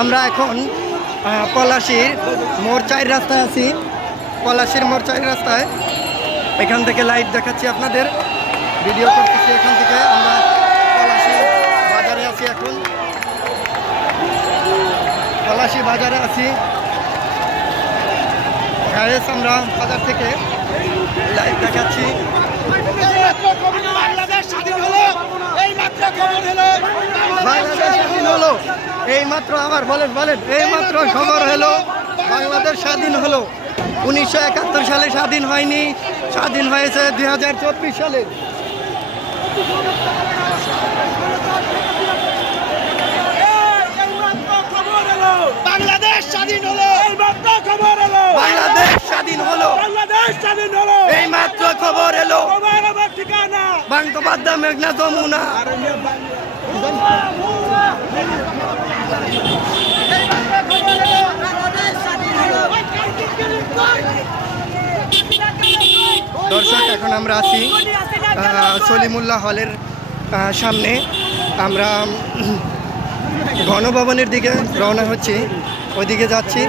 আমরা এখন পলাশির মোড় চায়ের রাস্তায় আছি। পলাশির মোড় চায়ের রাস্তায়। এখান থেকে লাইভ দেখাচ্ছি আপনাদের। ভিডিও করতেছি এখান থেকে। আমরা পলাশি বাজারে আছি এখন। পলাশি বাজারে আছি। গায়েস আমরা বাজার থেকে লাইভ দেখাচ্ছি। বাংলাদেশ স্বাধীন হলো। এই মাত্র আবার বলেন বলেন এই মাত্র খবর হলো বাংলাদেশ স্বাধীন হলো। উনিশশো একাত্তর সালে স্বাধীন হয়নি স্বাধীন হয়েছে দুই হাজার চব্বিশ সালে। বাংলাদেশ স্বাধীন হলো খবর হলো। বাংলাদেশ স্বাধীন হলো বাংলাদেশ স্বাধীন হলো। এই মাত্র খবর এলো ঠিকানা। বাংলাদেশ মেঘনা যমুনা। আমরা আছি সলিমুল্লাহ হলের সামনে। আমরা গণভবনের দিকে রওনা হচ্ছি ওইদিকে যাচ্ছি।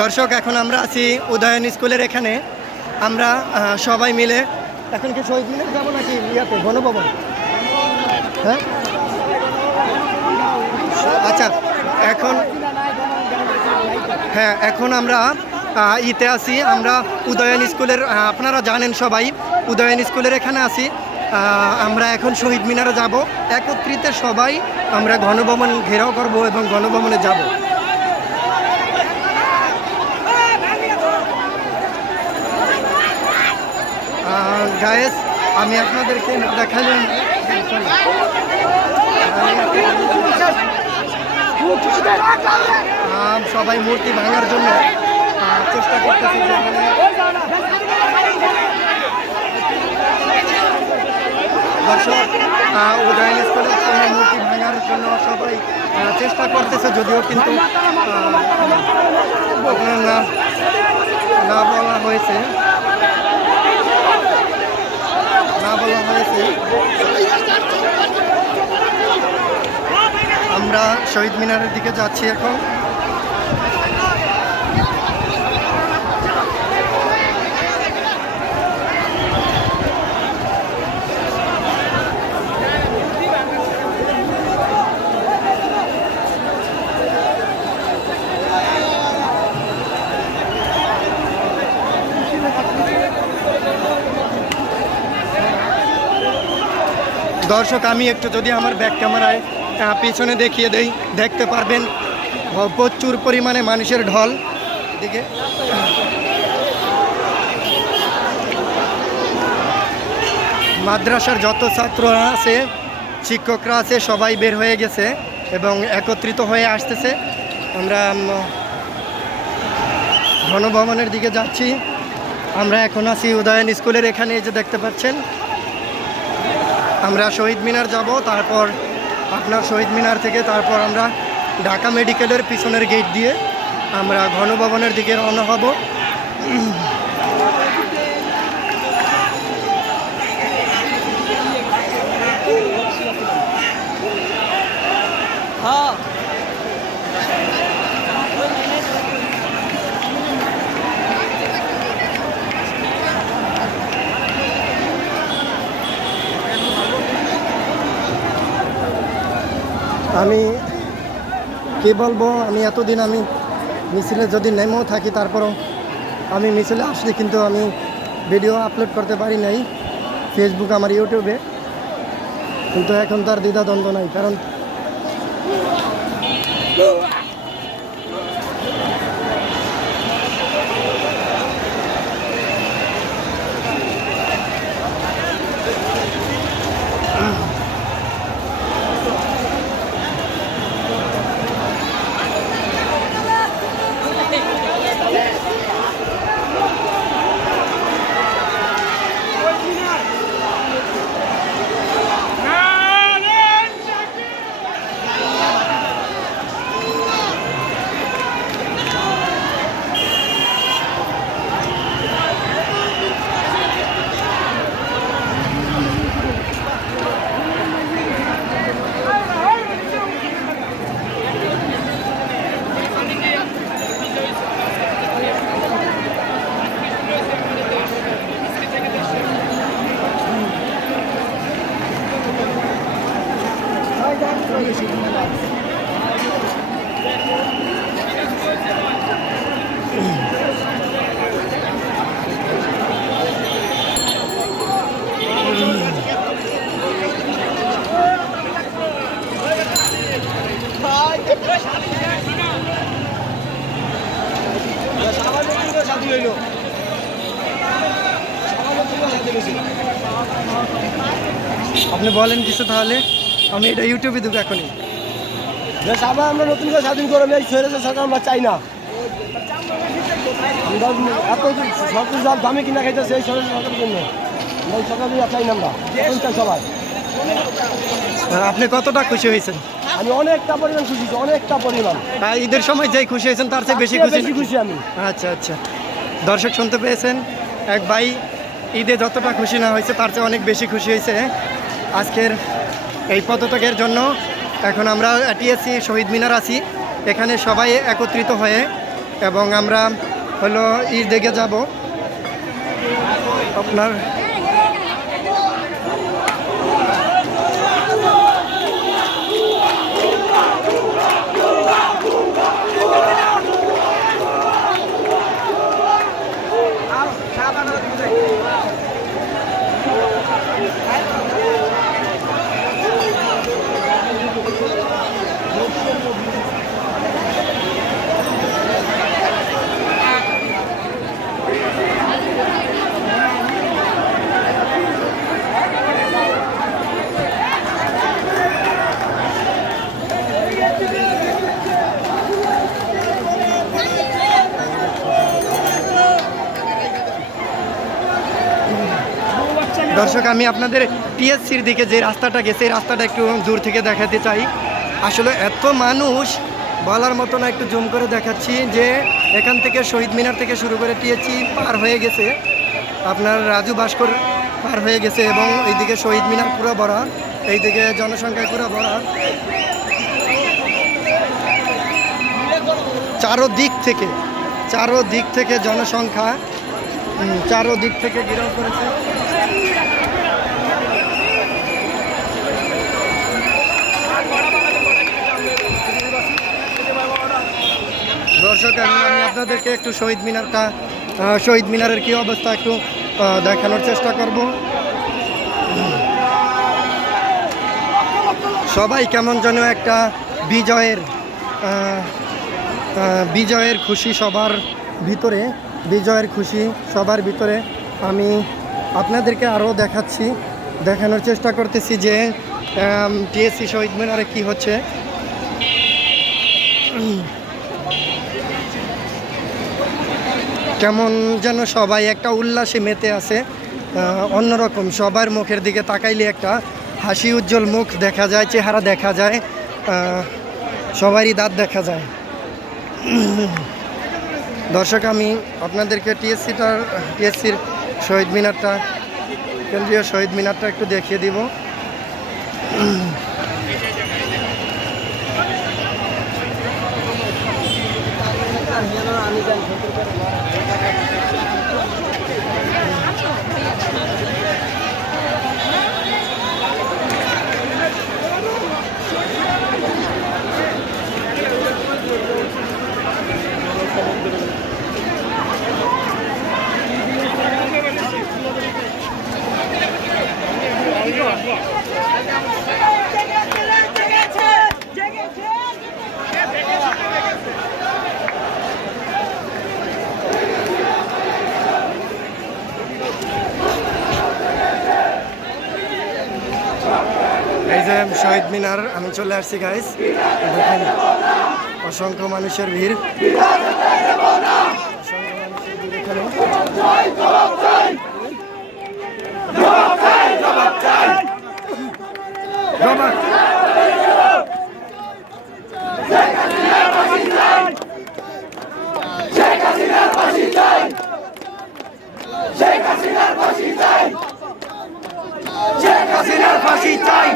দর্শক, এখন আমরা আছি উদয়ন স্কুলের এখানে। আমরা সবাই মিলে এখন কি শহীদ মিনার যাব নাকি ইয়াতে, গণভবন? হ্যাঁ? আচ্ছা এখন হ্যাঁ এখন আমরা ইতে আছি। আমরা উদয়ন স্কুলের আপনারা জানেন সবাই, উদয়ন স্কুলের এখানে আছি। আমরা এখন শহীদ মিনারে যাব। একত্রিত সবাই আমরা গণভবন ঘেরাও করব এবং গণভবনে যাব। গায়েস আমি আপনাদেরকে দেখালাম সবাই মূর্তি ভাঙার জন্য চেষ্টা করতেছে মূর্তি ভাঙার জন্য সবাই চেষ্টা করতেছে, যদিও কিন্তু না বলা হয়েছে। না বলা হয়েছে। আমরা শহীদ মিনারের দিকে যাচ্ছি এখন। দর্শক আমি একটু যদি আমার ব্যাক ক্যামেরায় পিছনে দেখিয়ে দেই দেখতে পারবেন প্রচুর পরিমাণে মানুষের ঢল। দিকে মাদ্রাসার যত ছাত্ররা আছে শিক্ষকরা আছে সবাই বের হয়ে গেছে এবং একত্রিত হয়ে আসতেছে। আমরা উম, গণভবনের দিকে যাচ্ছি। আমরা এখন আছি উদয়ন স্কুলের এখানে যে দেখতে পাচ্ছেন। আমরা শহীদ মিনার যাব, তারপর আপনার শহীদ মিনার থেকে তারপর আমরা ঢাকা মেডিকেলের পিছনের গেট দিয়ে আমরা ঘনভবনের দিকে রওনা হব আমি কি বলব? আমি এতদিন আমি মিছিলে যদি নেমেও থাকি, তারপরও আমি মিছিলে আসলে কিন্তু আমি ভিডিও আপলোড করতে পারি নাই ফেসবুক আমার ইউটিউবে কিন্তু এখন তার দ্বিধাদ্বন্দ্ব নাই, কারণ আপনি তাহলে? আমি এটা ইউটিউবে দেবো এখনই। আবার আমরা নতুন করে স্বাধীন করে এই ছেড়েছে সরকার আমরা চাই না। আমরা এত সব দামে কিনা খাইতেছে এই সরকার সরকারের জন্য এই সরকার চাই না আমরা। এখন চাই সবাই। আর আপনি কতটা খুশি হয়েছেন? আমি অনেকটা পরিমাণ খুশি অনেকটা পরিমাণ। আর ঈদের সময় যেই খুশি হয়েছেন তার চেয়ে বেশি খুশি খুশি আমি। আচ্ছা আচ্ছা। দর্শক শুনতে পেয়েছেন এক ভাই ঈদে যতটা খুশি না হয়েছে তার চেয়ে অনেক বেশি খুশি হয়েছে আজকের এই পদত্যাগের জন্য এখন আমরা টিএসসি শহীদ মিনার আছি। এখানে সবাই একত্রিত হয়ে এবং আমরা হলো ঈদ দেখে যাব। আপনার দর্শক, আমি আপনাদের টিএসসির দিকে যে রাস্তাটা গেছে এই রাস্তাটা একটু দূর থেকে দেখাতে চাই। আসলে এত মানুষ, বলার মতো না, একটু জুম করে দেখাচ্ছি যে এখান থেকে শহীদ মিনার থেকে শুরু করে টিএসসি পার হয়ে গেছে। আপনার রাজু ভাস্কর পার হয়ে গেছে এবং এইদিকে শহীদ মিনার পুরো ভরা, এইদিকে জনসংখ্যায় পুরো ভরা। চারো দিক থেকে চারো দিক থেকে জনসংখ্যা চারো দিক থেকে ঘেরাও করেছে। দর্শক, এখন আমি আপনাদেরকে একটু শহীদ মিনারটা শহীদ মিনারের কি অবস্থা একটু দেখানোর চেষ্টা করব। সবাই কেমন যেন একটা বিজয়ের বিজয়ের খুশি সবার ভিতরে, বিজয়ের খুশি সবার ভিতরে আমি আপনাদেরকে আরও দেখাচ্ছি, দেখানোর চেষ্টা করতেছি যে টিএসসি শহীদ মিনারে কি হচ্ছে। কেমন যেন সবাই একটা উল্লাসে মেতে আছে। অন্যরকম সবার মুখের দিকে তাকাইলে একটা হাসি উজ্জ্বল মুখ দেখা যায়, চেহারা দেখা যায় সবারই দাঁত দেখা যায়। দর্শক, আমি আপনাদেরকে টিএসসিটার, টিএসসির শহীদ মিনারটা, কেন্দ্রীয় শহীদ মিনারটা একটু দেখিয়ে দিব। এই যে শহীদ মিনার আমি চলে আসছি গাইস দেখেন অসংখ্য মানুষের ভিড় অসংখ্য মানুষের ভিড় এখানে। জবাব। হাসিনার ফাঁসি চাই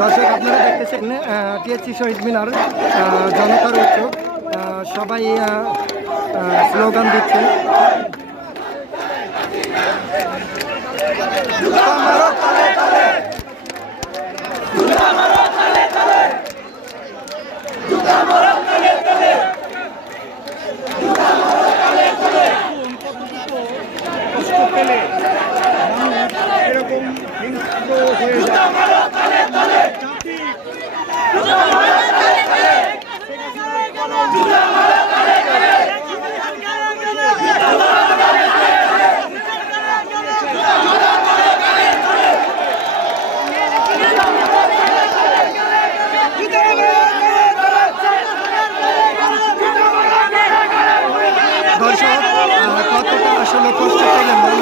দর্শক আপনারা দেখতেছেন টিএসসি শহীদ মিনার জনতার উৎসব সবাই স্লোগান দিচ্ছে দর্শক baila